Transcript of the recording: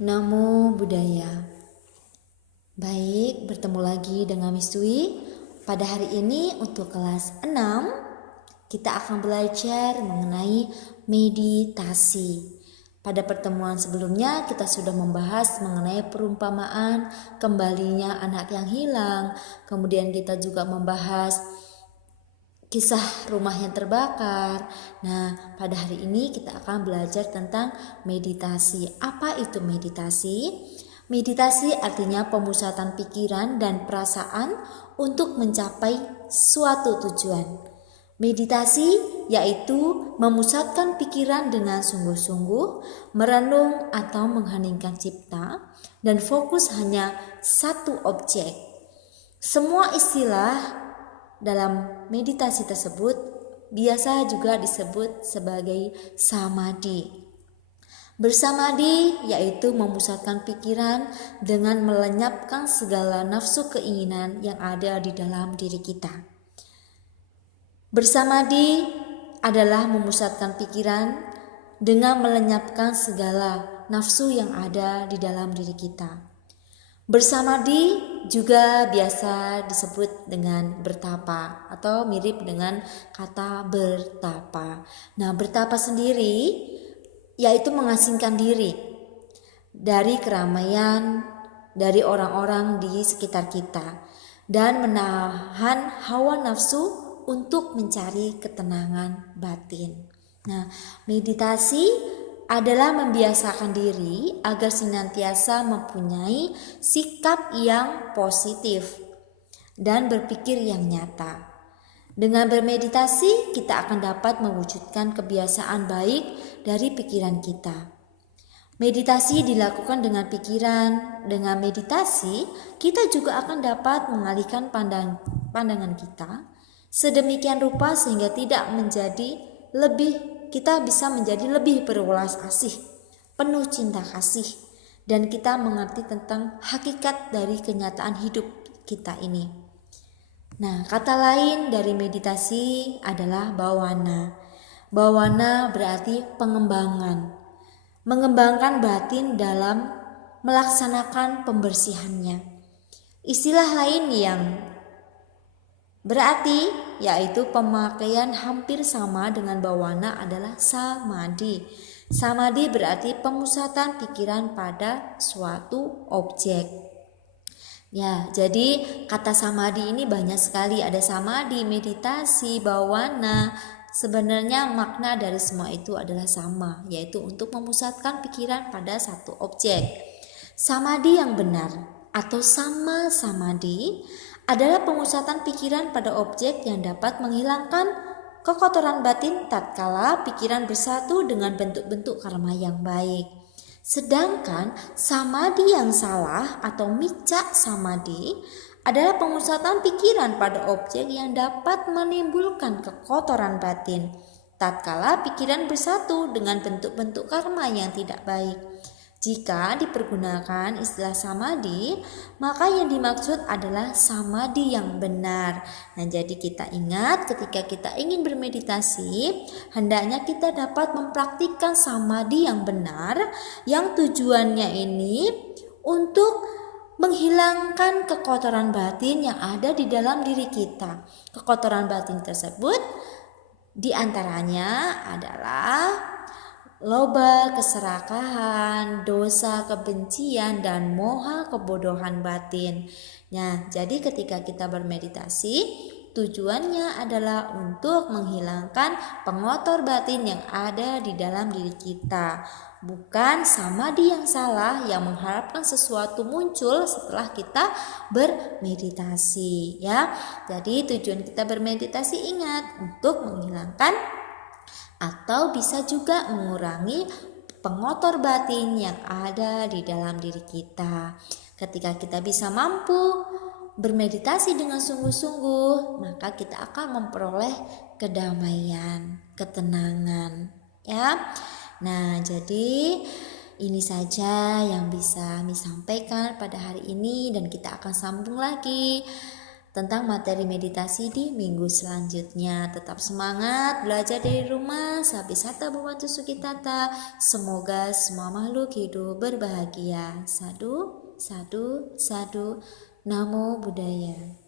Namo Buddhaya. Baik, bertemu lagi dengan Miss Dwi. Pada hari ini untuk kelas 6 kita akan belajar mengenai meditasi. Pada pertemuan sebelumnya kita sudah membahas mengenai perumpamaan kembalinya anak yang hilang. Kemudian kita juga membahas kisah rumah yang terbakar. Nah, pada hari ini kita akan belajar tentang meditasi. Apa itu meditasi? Meditasi artinya pemusatan pikiran dan perasaan untuk mencapai suatu tujuan. Meditasi yaitu memusatkan pikiran dengan sungguh-sungguh, merenung atau mengheningkan cipta, dan fokus hanya satu objek. Semua istilah dalam meditasi tersebut biasa juga disebut sebagai samadhi. Bersamadhi yaitu memusatkan pikiran dengan melenyapkan segala nafsu keinginan yang ada di dalam diri kita. Bersamadhi adalah memusatkan pikiran dengan melenyapkan segala nafsu yang ada di dalam diri kita. Bersamadhi juga biasa disebut dengan bertapa atau mirip dengan kata bertapa. Nah, bertapa sendiri yaitu mengasingkan diri dari keramaian, dari orang-orang di sekitar kita, dan menahan hawa nafsu untuk mencari ketenangan batin. Nah, meditasi adalah membiasakan diri agar senantiasa mempunyai sikap yang positif dan berpikir yang nyata. Dengan bermeditasi, kita akan dapat mewujudkan kebiasaan baik dari pikiran kita. Meditasi dilakukan dengan pikiran. Dengan meditasi, kita juga akan dapat mengalihkan pandangan kita sedemikian rupa sehingga kita bisa menjadi lebih berwelas asih, penuh cinta kasih, dan kita mengerti tentang hakikat dari kenyataan hidup kita ini. Nah, kata lain dari meditasi adalah bhavana. Bhavana berarti pengembangan. Mengembangkan batin dalam melaksanakan pembersihannya. Istilah lain yang berarti yaitu pemakaian hampir sama dengan bhavana adalah samadhi. Samadhi berarti pemusatan pikiran pada suatu objek. Ya, jadi kata samadhi ini banyak sekali. Ada samadhi, meditasi, bhavana. Sebenarnya makna dari semua itu adalah sama, yaitu untuk memusatkan pikiran pada satu objek. Samadhi yang benar atau sama samadhi adalah pemusatan pikiran pada objek yang dapat menghilangkan kekotoran batin tatkala pikiran bersatu dengan bentuk-bentuk karma yang baik. Sedangkan samadhi yang salah atau micca samadhi adalah pemusatan pikiran pada objek yang dapat menimbulkan kekotoran batin tatkala pikiran bersatu dengan bentuk-bentuk karma yang tidak baik. Jika dipergunakan istilah samadhi, maka yang dimaksud adalah samadhi yang benar. Nah, jadi kita ingat ketika kita ingin bermeditasi, hendaknya kita dapat mempraktikkan samadhi yang benar, yang tujuannya ini untuk menghilangkan kekotoran batin yang ada di dalam diri kita. Kekotoran batin tersebut diantaranya adalah loba, keserakahan, dosa, kebencian, dan moha, kebodohan batin. Nah, jadi ketika kita bermeditasi, tujuannya adalah untuk menghilangkan pengotor batin yang ada di dalam diri kita. Bukan samadhi yang salah yang mengharapkan sesuatu muncul setelah kita bermeditasi, ya. Jadi tujuan kita bermeditasi ingat untuk menghilangkan atau bisa juga mengurangi pengotor batin yang ada di dalam diri kita. Ketika kita bisa mampu bermeditasi dengan sungguh-sungguh, maka kita akan memperoleh kedamaian, ketenangan, ya. Nah, jadi ini saja yang bisa kami sampaikan pada hari ini dan kita akan sambung lagi tentang materi meditasi di minggu selanjutnya. Tetap semangat belajar dari rumah. Sabisata Bhavantu Sukhitata. Semoga semua makhluk hidup berbahagia. Sadu, sadu, sadu. Namo Buddhaya.